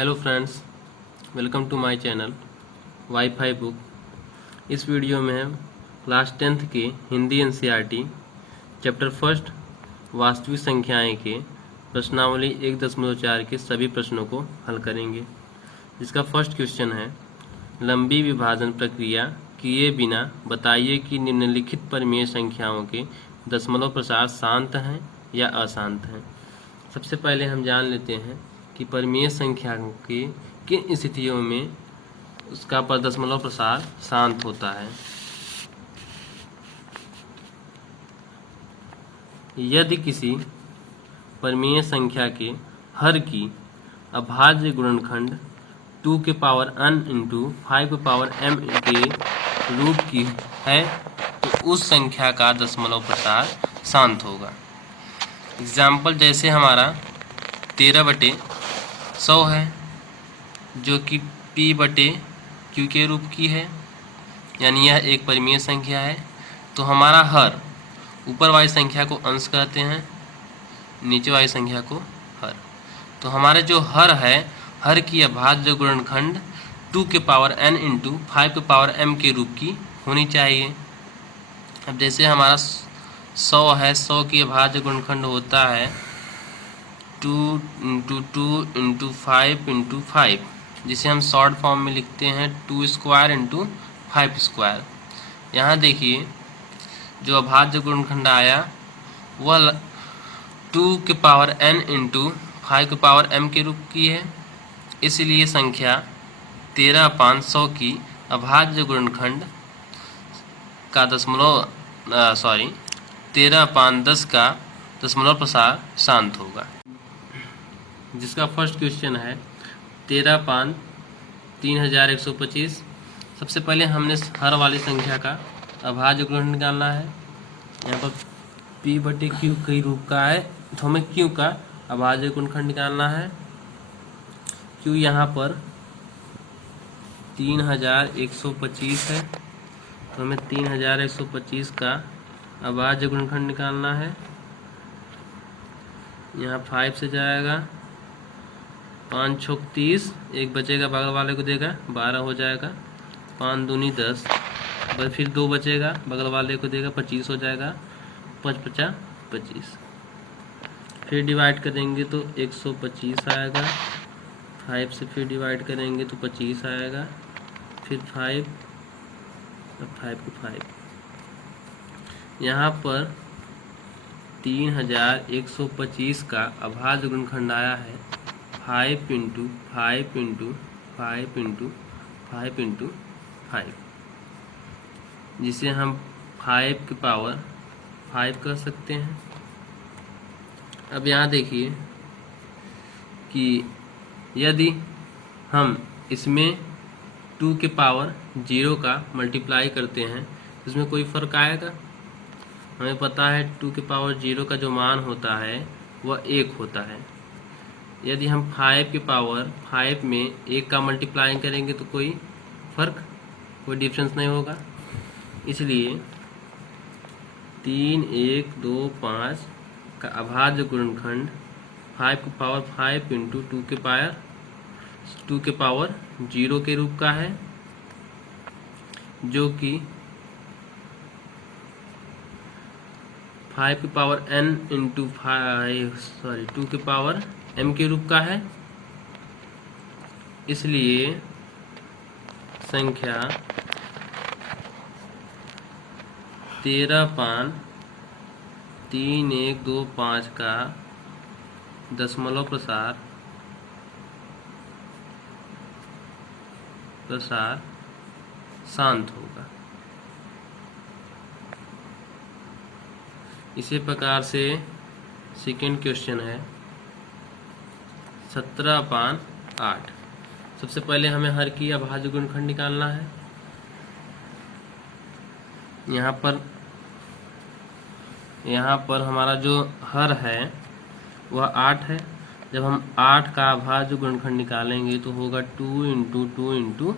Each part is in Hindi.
Hello friends, welcome to my channel wifi book. इस वीडियो में हम क्लास 10th के हिंदी एनसीईआरटी चैप्टर फर्स्ट वास्तविक संख्याएं के प्रश्नावली 1.4 के सभी प्रश्नों को हल करेंगे। जिसका फर्स्ट क्वेश्चन है, लंबी विभाजन प्रक्रिया किए बिना बताइए कि निम्नलिखित परिमेय संख्याओं के दशमलव प्रसार शांत हैं या अशांत हैं। सबसे पहले हम जान लेते हैं कि परिमेय संख्या के किन स्थितियों में उसका दशमलव प्रसार शांत होता है। यदि किसी परिमेय संख्या के हर की अभाज्य गुणनखंड 2 के पावर n इंटू 5 के पावर m के रूप की है तो उस संख्या का दशमलव प्रसार शांत होगा। एग्जाम्पल जैसे हमारा 13/100 है जो कि p/q के रूप की है, यानी यह एक परिमेय संख्या है। तो हमारा हर ऊपर वाली संख्या को अंश कहते हैं, नीचे वाली संख्या को हर। तो हमारे जो हर है, हर की अभाज्य गुणनखंड 2 के पावर n इंटू 5 के पावर m के रूप की होनी चाहिए। अब जैसे हमारा 100 है, 100 की अभाज्य गुणनखंड होता है 2 इंटू 2 इंटू 5 इंटू 5, जिसे हम शॉर्ट फॉर्म में लिखते हैं 2 स्क्वायर इंटू 5 स्क्वायर। यहाँ देखिए जो अभाज्य गुणनखंड आया वह 2 के पावर n इंटू 5 के पावर m के रूप की है, इसलिए संख्या 13/100 की अभाज्य गुणनखंड का 13/10 का दशमलव प्रसार शांत होगा। जिसका फर्स्ट क्वेश्चन है 13/3125। सबसे पहले हमने हर वाली संख्या का अभाज्य गुणनखंड निकालना है। यहाँ पर p/q के रूप का है तो हमें q का अभाज्य गुणनखंड निकालना है। q यहाँ पर 3125 है तो हमें 3125 का अभाज्य गुणनखंड निकालना है। यहाँ 5 से जाएगा, 5 छुक 30, एक बचेगा बगल वाले को देगा, 12 हो जाएगा, 5 दूनी 10, फिर 2 बचेगा बगल वाले को देगा, 25 हो जाएगा, 5 पचा 25। फिर डिवाइड करेंगे तो 125 आएगा, 5 से फिर डिवाइड करेंगे तो 25 आएगा, फिर 5 को 5। यहाँ पर 3125 का अभाज्य गुणनखंड आया है 5 इंटू 5 इंटू 5 इंटू 5 इंटू 5, जिसे हम 5 के पावर 5 कह सकते हैं। अब यहाँ देखिए कि यदि हम इसमें 2 के पावर 0 का मल्टीप्लाई करते हैं तो इसमें कोई फ़र्क आएगा? हमें पता है 2 के पावर 0 का जो मान होता है वह 1 होता है। यदि हम 5 के पावर 5 में 1 का मल्टीप्लाई करेंगे तो कोई फ़र्क, कोई डिफरेंस नहीं होगा। इसलिए 3, 1, 2, 5 का अभाज्य गुणनखंड 5 के पावर 5 इंटू 2 के पावर 0 के रूप का है, जो कि 5 के पावर n इंटू 2 के पावर m के रूप का है। इसलिए संख्या 13/3125 का दशमलव प्रसार शांत होगा। इसी प्रकार से सेकेंड क्वेश्चन है 17/8। सबसे पहले हमें हर की अभाज्य गुणनखंड निकालना है। यहाँ पर हमारा जो हर है वह 8 है। जब हम 8 का अभाज्य गुणनखंड निकालेंगे तो होगा 2 इंटू 2 इंटू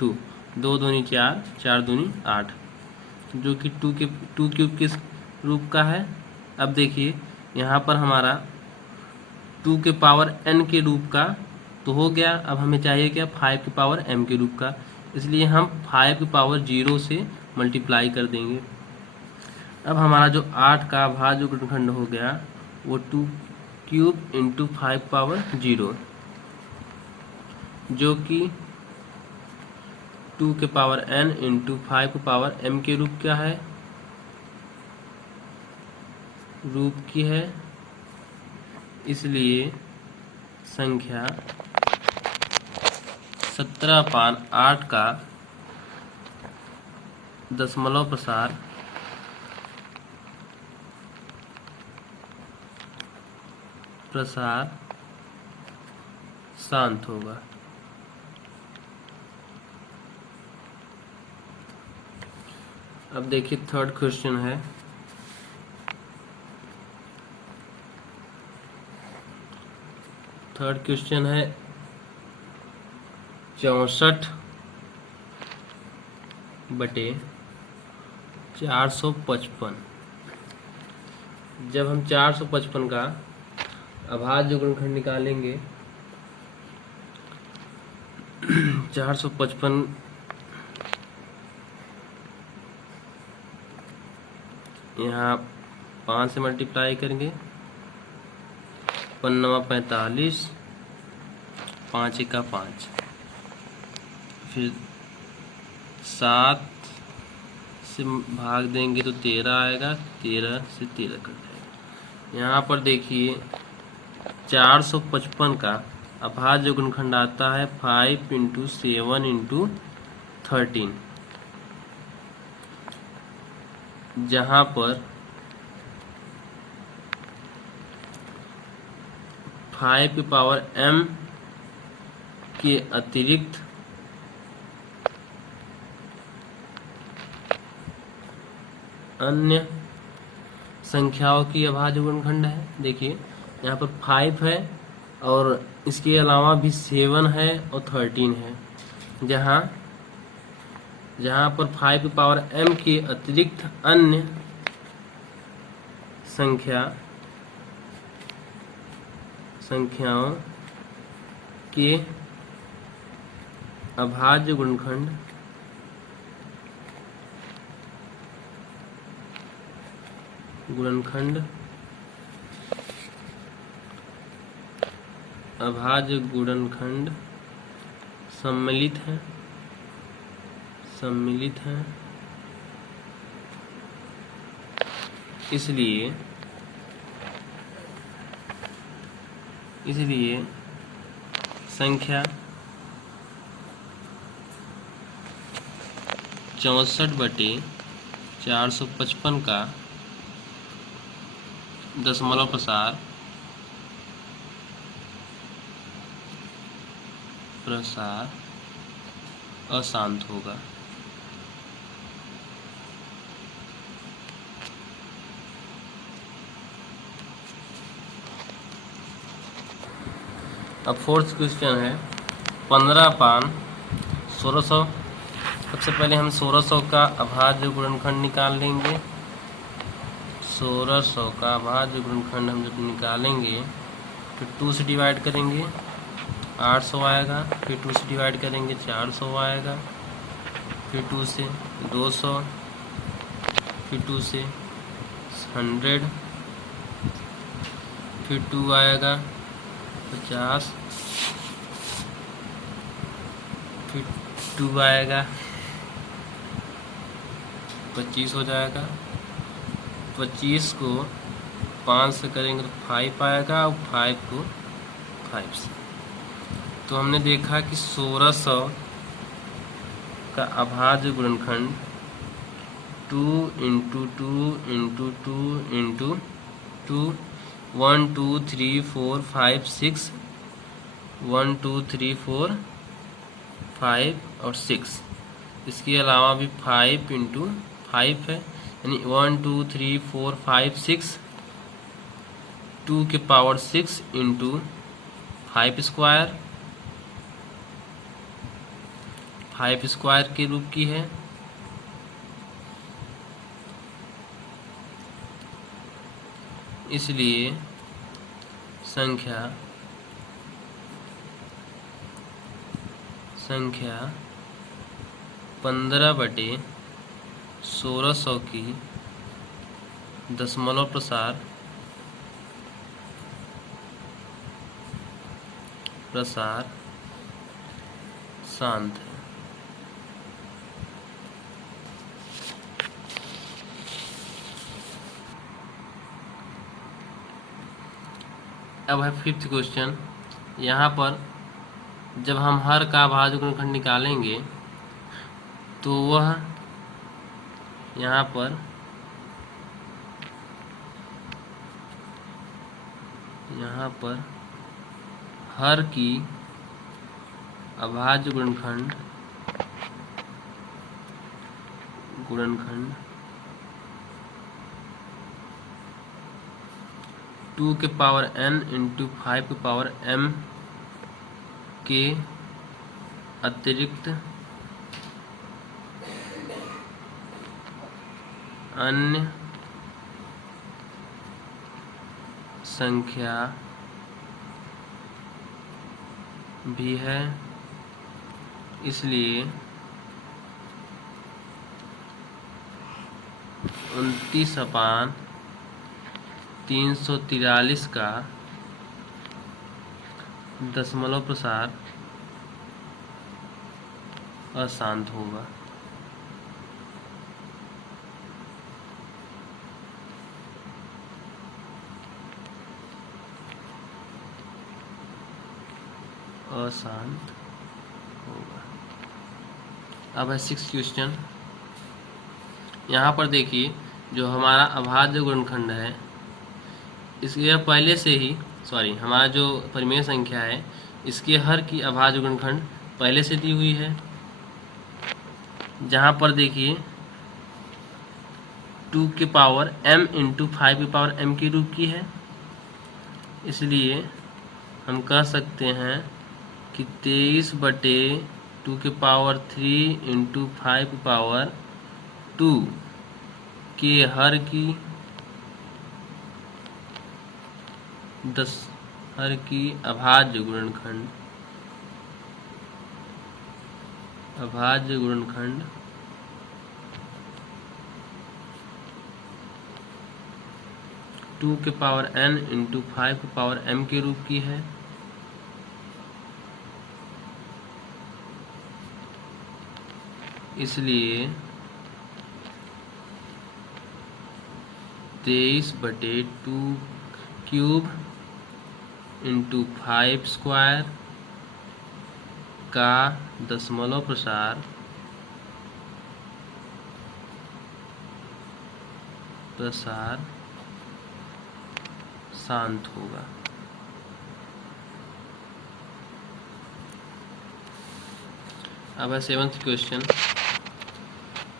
2, 2 दूनी 4, 4 दूनी 8, जो कि 2 क्यूब किस रूप का है। अब देखिए यहाँ पर हमारा 2 के पावर n के रूप का तो हो गया। अब हमें चाहिए क्या, 5 की पावर m के रूप का, इसलिए हम 5 की पावर 0 से मल्टीप्लाई कर देंगे। अब हमारा जो 8 का अभाज्य गुणनखंड हो गया वो 2 क्यूब इंटू 5 पावर 0, जो कि 2 के पावर n इंटू 5 के पावर m के रूप क्या है, रूप की है। इसलिए संख्या 17/8 का दशमलव प्रसार शांत होगा। अब देखिए थर्ड क्वेश्चन है। थर्ड क्वेश्चन है 64/455। जब हम 455 का अभाज्य गुणनखंड निकालेंगे 455 यहाँ 5 से मल्टीप्लाई करेंगे, 5×9 = 45, 5 × 5, फिर 7 से भाग देंगे तो 13 आएगा, 13 से 13 कट जाएगा। यहाँ पर देखिए 455 का अभाज्य गुणनखंड आता है 5 × 7 × 13, जहाँ पर 5 की पावर m के अतिरिक्त अन्य संख्याओं की अभाज्य गुणनखंड है। देखिए यहाँ पर 5 है और इसके अलावा भी 7 है और 13 है, जहाँ पर 5 की पावर m के अतिरिक्त अन्य संख्याओं के अभाज्य गुणनखंड अभाज्य गुणनखंड सम्मिलित हैं। इसलिए संख्या 64/455 का दशमलव प्रसार अशांत होगा। अब फोर्थ क्वेश्चन है 15/1600। सबसे पहले हम 1600 का अभाज्य गुणनखंड निकाल लेंगे। 1600 का अभाज्य गुणनखंड हम जब निकालेंगे तो 2 से डिवाइड करेंगे 800 आएगा, फिर 2 से डिवाइड करेंगे 400 आएगा, फिर 2 से 200, फिर 2 से 100, फिर 2 आएगा 50, फिर 2 आएगा 25 हो जाएगा। 25 को 5 से करेंगे तो 5 आएगा और 5 को 5 से। तो हमने देखा कि 1600 का अभाज्य गुणनखंड 2 × 2 × 2 × 2 1 2 3 4 5 6 1 2 3 4 5 और 6, इसके अलावा भी 5 × 5 है, यानी 1 2 3 4 5 6 2 के पावर 6 × 5 स्क्वायर, 5 स्क्वायर के रूप की है। इसलिए संख्या संख्या 15/1600 की दशमलव प्रसार शांत है। अब है 5th क्वेश्चन। यहाँ पर जब हम हर का अभाज्य गुणनखंड निकालेंगे तो वह यहाँ पर हर की अभाज्य गुणनखंड 2 के पावर n इंटू 5 के पावर m के अतिरिक्त अन्य संख्या भी है, इसलिए 29/343 का दशमलव प्रसार अशांत होगा। अशांत होगा। अब है 6th क्वेश्चन। यहाँ पर देखिए जो हमारा अभाज्य गुणनखंड है इसके पहले से ही हमारा जो परिमेय संख्या है इसके हर की अभाज्य गुणनखंड पहले से दी हुई है। जहाँ पर देखिए 2 के पावर m इंटू 5 के पावर m के रूप की है, इसलिए हम कह सकते हैं कि 23/2 के पावर 3 इंटू 5 के पावर 2 के हर की अभाज्य गुणनखंड 2 के पावर n इंटू 5 के पावर m के रूप की है। इसलिए 23/2 क्यूब इंटू 5 स्क्वायर का दशमलव प्रसार शांत होगा। अब है 7th क्वेश्चन।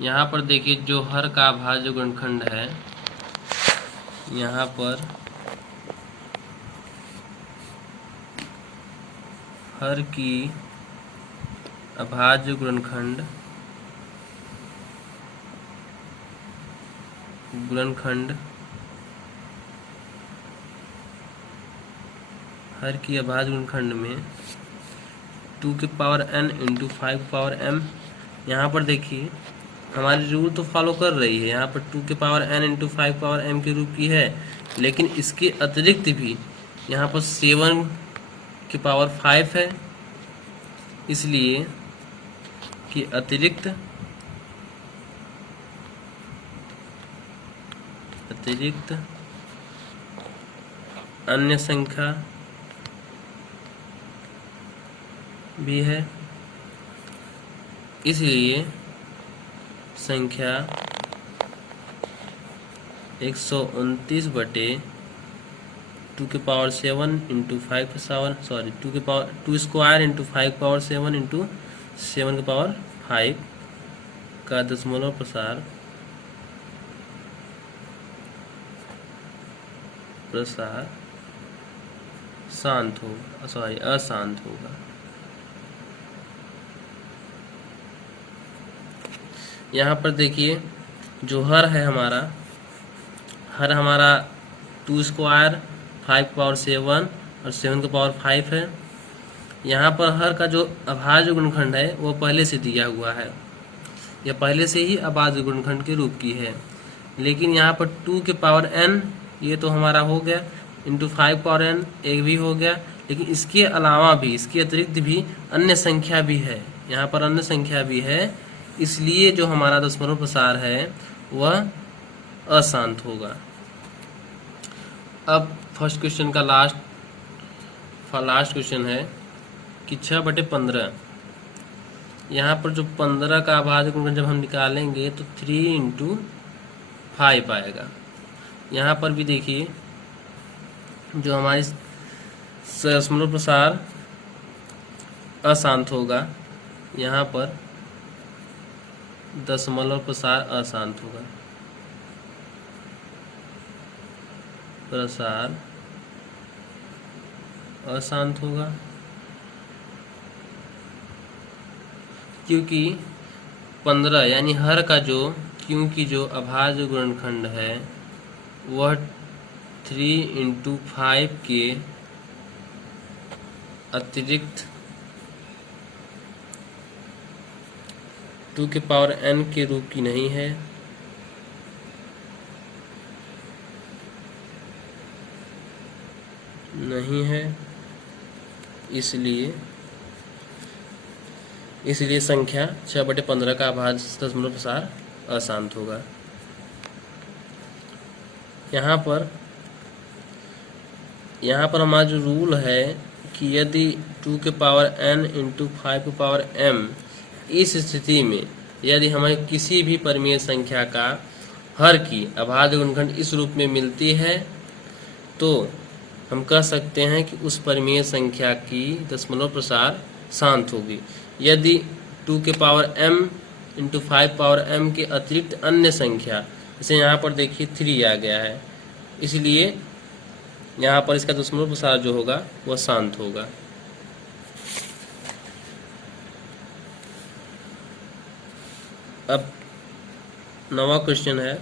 यहाँ पर देखिए जो हर का अभाज्य गुणनखंड है, यहाँ पर हर की अभाज्य गुणनखंड हर की अभाज्य गुणनखंड में 2 के पावर n इंटू 5 के पावर m, यहाँ पर देखिए हमारी रूल तो फॉलो कर रही है। यहाँ पर 2 के पावर n इंटू 5 के पावर m के रूप की है, लेकिन इसके अतिरिक्त भी यहाँ पर 7 के पावर 5 है, इसलिए कि अतिरिक्त अन्य संख्या भी है, इसलिए संख्या 129/2 के पावर 7 इंटू 5 के पावर 2 स्क्वायर इंटू 5 के पावर 7 इंटू 7 के पावर 5 का दशमलव प्रसार अशांत होगा। यहाँ पर देखिए जो हर है हमारा 2 स्क्वायर 5 के पावर 7 और 7 के पावर 5 है, यहाँ पर हर का जो अभाज्य गुणनखंड है वो पहले से दिया हुआ है, यह पहले से ही अभाज्य गुणनखंड के रूप की है। लेकिन यहाँ पर 2 के पावर n ये तो हमारा हो गया, इंटू 5 पावर n एक भी हो गया। लेकिन इसके अलावा भी, इसके अतिरिक्त भी अन्य संख्या भी है, यहाँ पर अन्य संख्या भी है, इसलिए जो हमारा दशमलव प्रसार है वह अशांत होगा। अब फर्स्ट क्वेश्चन का लास्ट क्वेश्चन है कि 6/15, यहाँ पर जो 15 का अभाज्य गुणनखंड जब हम निकालेंगे तो 3 इंटू 5 आएगा। यहाँ पर भी देखिए जो हमारी दशमलव प्रसार अशांत होगा, यहाँ पर दशमलव प्रसार अशांत होगा, प्रसार अशांत होगा, क्योंकि 15 यानी हर का क्योंकि जो अभाज्य गुणनखंड है वह 3 इंटू 5 के अतिरिक्त 2 के पावर n के रूप की नहीं है, इसलिए संख्या 6/15 का अभाज्य दशमलव प्रसार अशांत होगा। यहाँ पर हमारा जो रूल है कि यदि 2 के पावर n इंटू 5 के पावर m, इस स्थिति में यदि हमें किसी भी परिमेय संख्या का हर की अभाज्य गुणनखंड इस रूप में मिलती है तो हम कह सकते हैं कि उस परिमेय संख्या की दशमलव प्रसार शांत होगी। यदि 2 के power m into 5 power m के अतिरिक्त अन्य संख्या, जैसे यहाँ पर देखिए 3 आ गया है, इसलिए यहाँ पर इसका दशमलव प्रसार जो होगा वह शांत होगा। अब 9वां क्वेश्चन है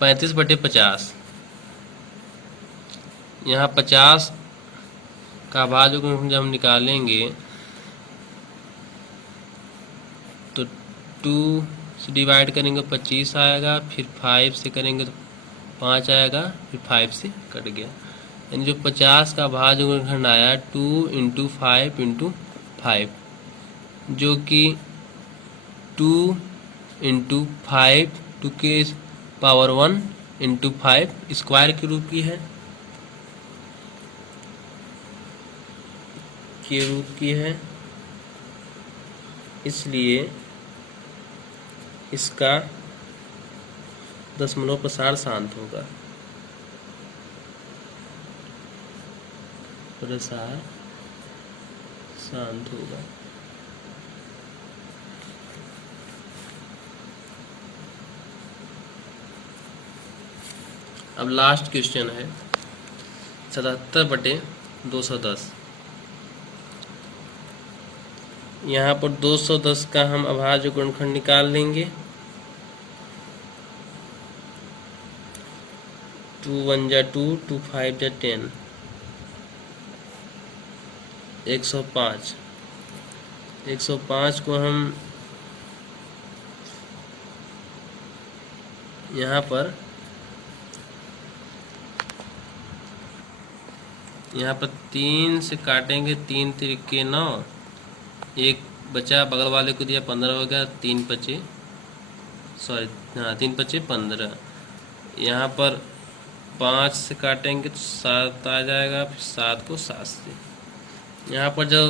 35/50। यहाँ 50 का अभाज्य गुणनखंड जब हम निकालेंगे तो 2 से डिवाइड करेंगे 25 आएगा, फिर 5 से करेंगे तो 5 आएगा, फिर 5 से कट गया। यानी जो 50 का अभाज्य गुणनखंड आया 2 इंटू 5 इंटू 5, जो कि 2 इंटू 5 2 के पावर 1 इंटू 5 स्क्वायर के रूप की है, इसलिए इसका दशमलव प्रसार शांत होगा, प्रसार शांत होगा। अब लास्ट क्वेश्चन है 77/210। यहाँ पर 210 का हम अभाज्य गुणनखंड निकाल लेंगे। 2 1 जा 2, 2 5 जा 10, 105। 105 को हम यहाँ पर 3 से काटेंगे, 3 तिरिके 9, एक बचा बगल वाले को दिया 15 हो गया, 3 5 15। यहाँ पर 5 से काटेंगे तो 7 आ जाएगा, फिर 7 को 7 से। यहाँ पर जो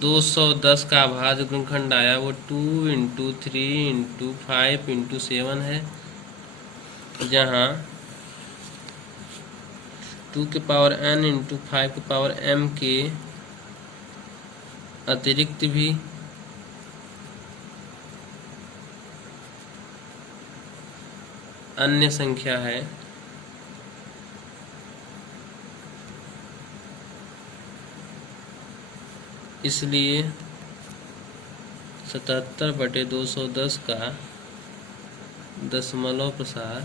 210 का अभाज्य गुणनखंड आया वो 2 इंटू 3 इंटू 5 इंटू 7 है, जहाँ 2 के पावर n इंटू 5 के पावर m के अतिरिक्त भी अन्य संख्या है, इसलिए 77/210 का दशमलव प्रसार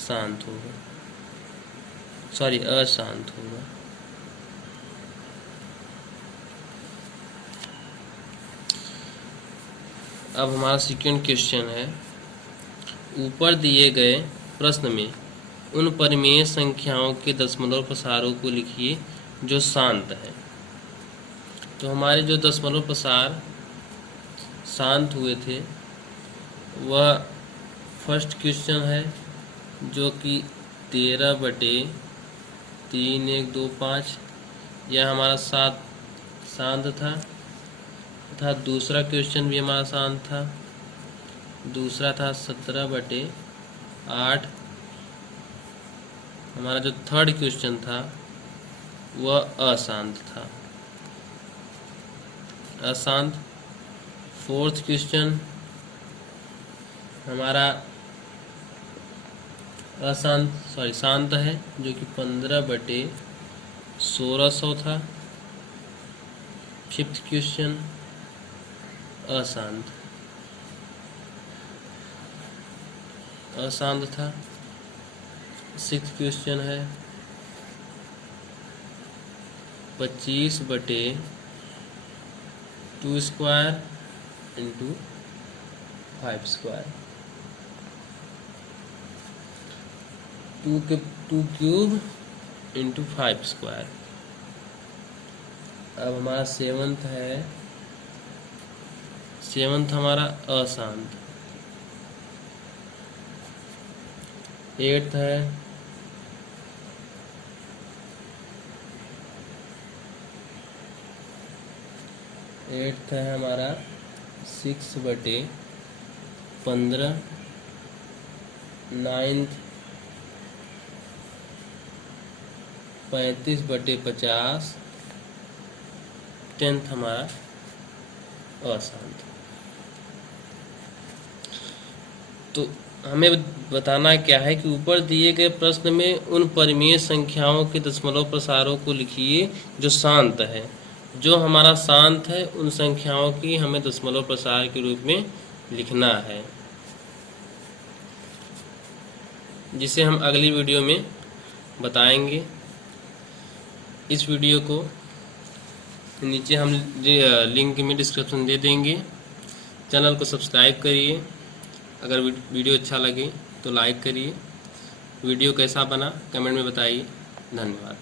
शांत होगा, सॉरी अशांत होगा। अब हमारा सेकंड क्वेश्चन है, ऊपर दिए गए प्रश्न में उन परिमेय संख्याओं के दशमलव प्रसारों को लिखिए जो शांत है। तो हमारे जो दशमलव प्रसार शांत हुए थे वह फर्स्ट क्वेश्चन है जो कि 13/3, 1, 2, 5, यह हमारा शांत था तथा दूसरा क्वेश्चन भी हमारा शांत था। दूसरा था 17/8। हमारा जो थर्ड क्वेश्चन था वह अशांत था, अशांत। फोर्थ क्वेश्चन हमारा शांत है जो कि 15/1600 था। फिफ्थ क्वेश्चन अशांत था। सिक्स्थ क्वेश्चन है 25/2² इंटू 5², 2³ इंटू 5²। अब हमारा सेवंथ हमारा अशांत। एट्थ है हमारा 6/15। नाइन्थ 35/50। 10th हमारा अशांत। तो हमें बताना क्या है कि ऊपर दिए गए प्रश्न में उन परिमेय संख्याओं के दशमलव प्रसारों को लिखिए जो शांत है। जो हमारा शांत है उन संख्याओं की हमें दशमलव प्रसार के रूप में लिखना है, जिसे हम अगली वीडियो में बताएंगे। इस वीडियो को नीचे हम लिंक में डिस्क्रिप्शन दे देंगे। चैनल को सब्सक्राइब करिए। अगर वीडियो अच्छा लगे तो लाइक करिए। वीडियो कैसा बना कमेंट में बताइए। धन्यवाद।